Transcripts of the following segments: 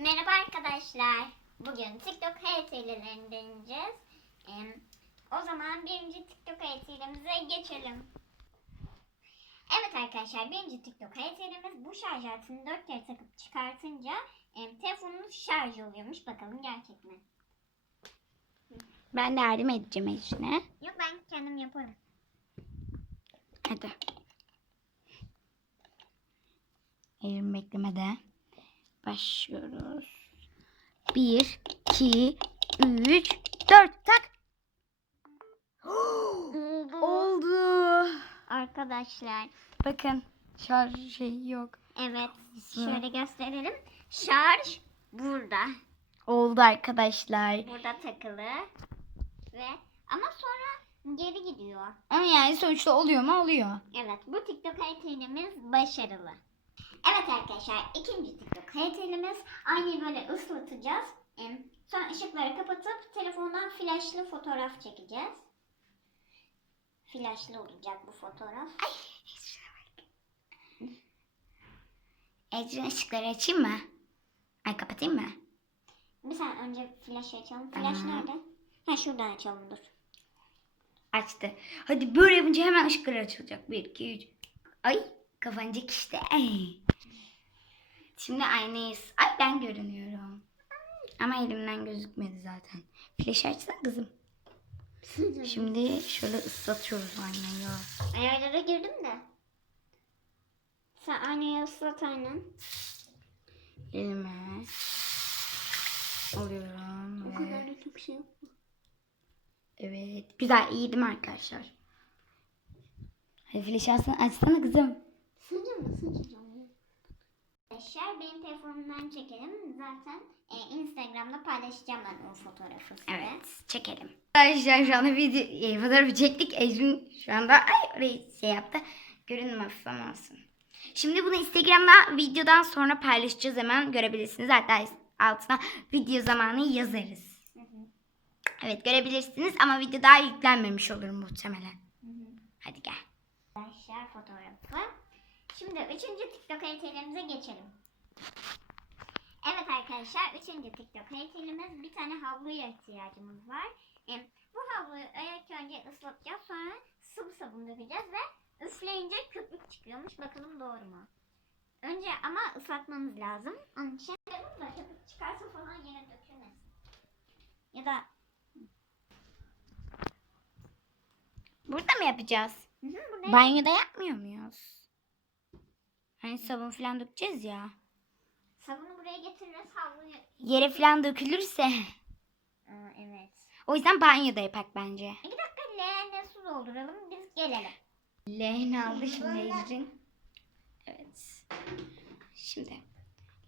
Merhaba arkadaşlar. Bugün TikTok hayat hilelerini deneyeceğiz. Ee, o zaman birinci TikTok hayat hilemize geçelim. Evet arkadaşlar birinci TikTok hayat hilemiz bu şarj aletini dört kere takıp çıkartınca e, telefonunuz şarj oluyormuş. Bakalım gerçek mi? Ben de yardım edeceğim Ecrin'e. Yok ben kendim yaparım. Hadi. Elim beklemede. Başlıyoruz. Bir, iki, üç, dört. Tak. Oldu. Arkadaşlar Bakın şarj şey yok. evet şöyle gösterelim. Şarj burada. Oldu arkadaşlar. Burada takılı. Ve ama sonra geri gidiyor. Ama yani sonuçta oluyor mu? Oluyor. Evet bu TikTok hayatıyımız başarılı. Evet arkadaşlar ikinci TikTok hayatıyımız aynı böyle ıslatacağız. Sonra ışıkları kapatıp telefondan flaşlı fotoğraf çekeceğiz. Flaşlı olacak bu fotoğraf. Ecrin ışıkları açayım mı? Ay kapatayım mı? Bir saniye önce flaşı açalım. Flaş Tamam. nerede? Ha şuradan açalım dur. Açtı. Hadi böyle yapınca hemen ışıkları açılacak. Bir, iki, üç. Ay kapanacak işte. Ay. Şimdi aynayız. Ay ben görünüyorum. Ama elimden gözükmedi zaten. Flash açsana kızım. Şimdi şöyle ıslatıyoruz aynayı. Ayarlara girdim de. Sen aynayı ıslat aynen. Elime alıyorum. O ve- kadar da çok şey yok. Evet. Güzel. iyi değil mi arkadaşlar? Hadi flash açsana, açsana kızım. Sıcak mı sıcak Arkadaşlar benim telefonumdan çekelim. Zaten e, Instagram'da paylaşacağım ben o fotoğrafı size. Evet, çekelim. Arkadaşlar şu anda video e, fotoğrafı çektik. Ecrin şu anda ay orayı şey yaptı. Görünüm hafif ama olsun. Şimdi bunu Instagram'da videodan sonra paylaşacağız hemen görebilirsiniz. Hatta altına video zamanı yazarız. Hı hı, Evet görebilirsiniz ama video daha yüklenmemiş olur muhtemelen. hı hı. Hadi gel. Arkadaşlar fotoğrafı. Şimdi üçüncü TikTok heykelimize geçelim. Evet arkadaşlar üçüncü TikTok heykelimiz bir tane havluya ihtiyacımız var. E, bu havluyu ilk önce ıslatacağız sonra sıvı sabun dökeceğiz ve üfleyince köpük çıkıyormuş. Bakalım doğru mu? Önce ama ıslatmamız lazım. Onun için da köpük çıkarsa falan yine dökülmesin. Ya da Burada mı yapacağız? hı hı, burada Banyoda yapmıyor muyuz? Hani sabun falan dökeceğiz ya. sabunu buraya getiririz havluyu. Yere falan dökülürse. Aa, evet. O yüzden banyoda yapak bence. İki dakika leğene su dolduralım biz gelelim. Leğen aldı şimdi Ecrin. Evet. Şimdi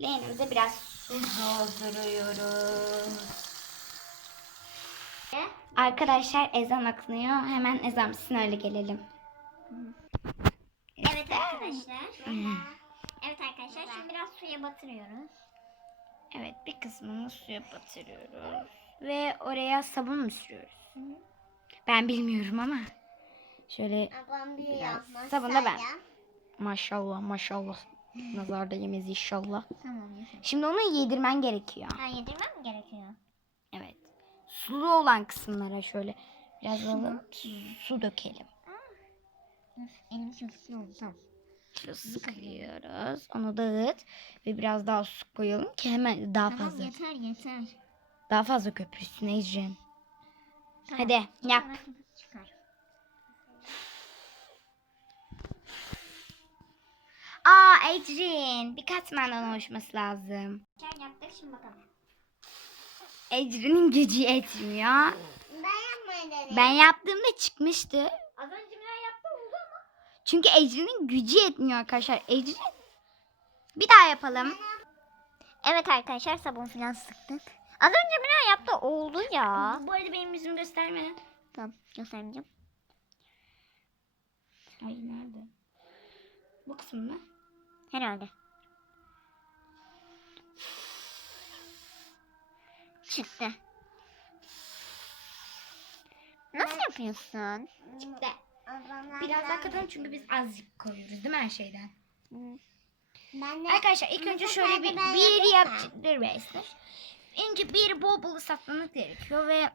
leğenimize biraz su dolduruyoruz. Arkadaşlar ezan okunuyor. Hemen ezan bitsin öyle gelelim. Arkadaşlar. Evet arkadaşlar şimdi biraz suya batırıyoruz. Evet bir kısmını suya batırıyoruz. Ve oraya sabun mu sürüyoruz? Ben bilmiyorum ama. Şöyle Ablam bir Biraz sabun da ben. maşallah maşallah. Nazar da yemez inşallah. Tamam. Şimdi onu yedirmen gerekiyor. Ha yedirmem mi gerekiyor? Evet. Sulu olan kısımlara şöyle biraz alalım. Su, su dökelim. Elim çok su oldu tamam. Şöyle sıkıyoruz. Onu dağıt ve biraz daha su koyalım ki hemen daha Tamam fazla yeter yeter. daha fazla köpürsün Ecrin. Tamam. Hadi yap. Aa Ecrin bir katmandan oluşması lazım. Çay yaptık şimdi bakalım. Ecrin'in gücü yetmiyor. Ben yapmadım. Ben yaptığımda çıkmıştı. Az önce Miray yaptı oldu ama. Çünkü Ecrin'in gücü yetmiyor arkadaşlar. Ecrin bir daha yapalım. Evet arkadaşlar sabun falan sıktık. Az önce Miray yaptı oldu ya. Bu arada benim yüzümü gösterme. Tamam göstermeyeceğim. Ay nerede? Bu kısım mı? Herhalde. Çıktı. Nasıl yapıyorsun? Çıktı. Biraz daha katalım çünkü biz azıcık koyuyoruz değil mi her şeyden? Ben de Arkadaşlar ilk önce şöyle de bir, bir be Esmer. Önce bir bol bol ıslatmanız gerekiyor ve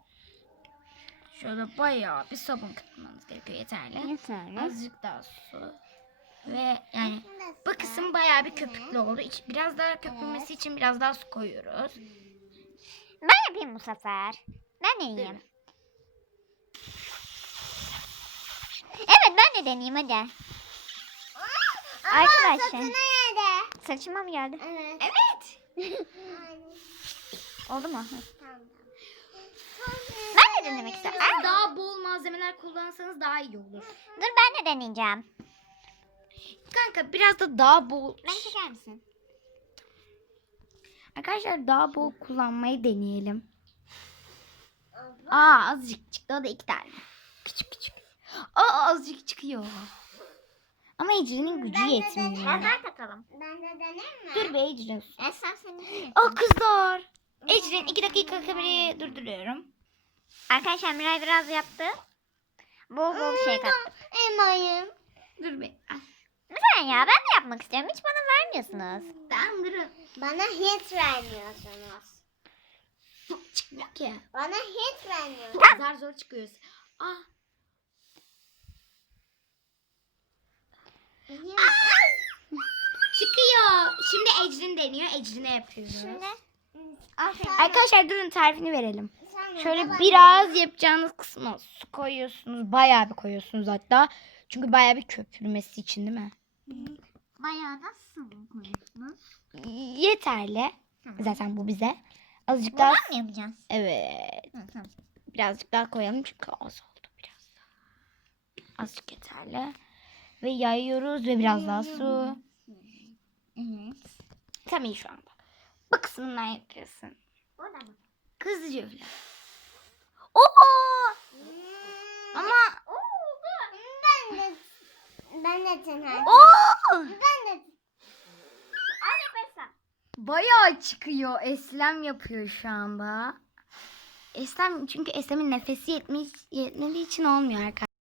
şöyle bayağı bir sabun katmanız gerekiyor yeterli. Yeterli. Azıcık daha su. Ve yani bu kısım bayağı bir köpüklü oldu. Biraz daha köpürmesi için biraz daha su koyuyoruz. Ben yapayım bu sefer. Ben deneyeyim. Evet ben de deneyeyim hadi. Aa, Arkadaşlar. Satına yerde. Saçıma mı geldi? Evet. Evet. Oldu mu? Tamam. Ben de denemek istiyorum. Aa, daha bol malzemeler kullansanız daha iyi olur. Dur ben de deneyeceğim. Kanka biraz da daha bol. Ben çeker misin? Arkadaşlar daha bol kullanmayı deneyelim. Aa azıcık çıktı. O da iki tane. Küçük küçük. Aa azıcık çıkıyor. Ama Ecrin'in gücü Ben de yetmiyor. deneyeyim. Beraber katalım. Ben de deneyim mi? Dur be Ecrin. Dinliyor. Aa kızlar. Ecrin iki dakika kamerayı durduruyorum. Arkadaşlar Miray biraz yaptı. Bol bol şey kattı. Elmayım. Dur be. Lütfen ya ben de yapmak istiyorum. Hiç bana vermiyorsunuz. Ben durun. Bana hiç vermiyorsunuz. Çıkmıyor ki. Bana hiç vermiyorsunuz. Zar zor çıkıyoruz. Aa. Çıkıyor. Şimdi Ecrin deniyor. Ecrin'e yapıyoruz. Şimdi Arkadaşlar durun tarifini verelim. Şöyle biraz yapacağınız kısma su koyuyorsunuz. Bayağı bir koyuyorsunuz hatta. Çünkü bayağı bir köpürmesi için değil mi? bayağı da sıvı koyuyorsunuz. Yeterli. Zaten bu bize. Azıcık Bundan daha. mı yapacağız? Evet. Hı, tamam. Birazcık daha koyalım çünkü az oldu biraz. Azıcık yeterli. Ve yayıyoruz ve biraz daha su. Evet. Tam iyi şu anda. Bu kısmından yapıyorsun. Burada mı? Hızlıca üfle. Oo! Ama Ben de ben de. Oo! Ben de yaparsan. Bayağı çıkıyor. Eslem yapıyor şu anda. Eslem çünkü Eslem'in nefesi yetmiş, yetmediği için olmuyor arkadaşlar.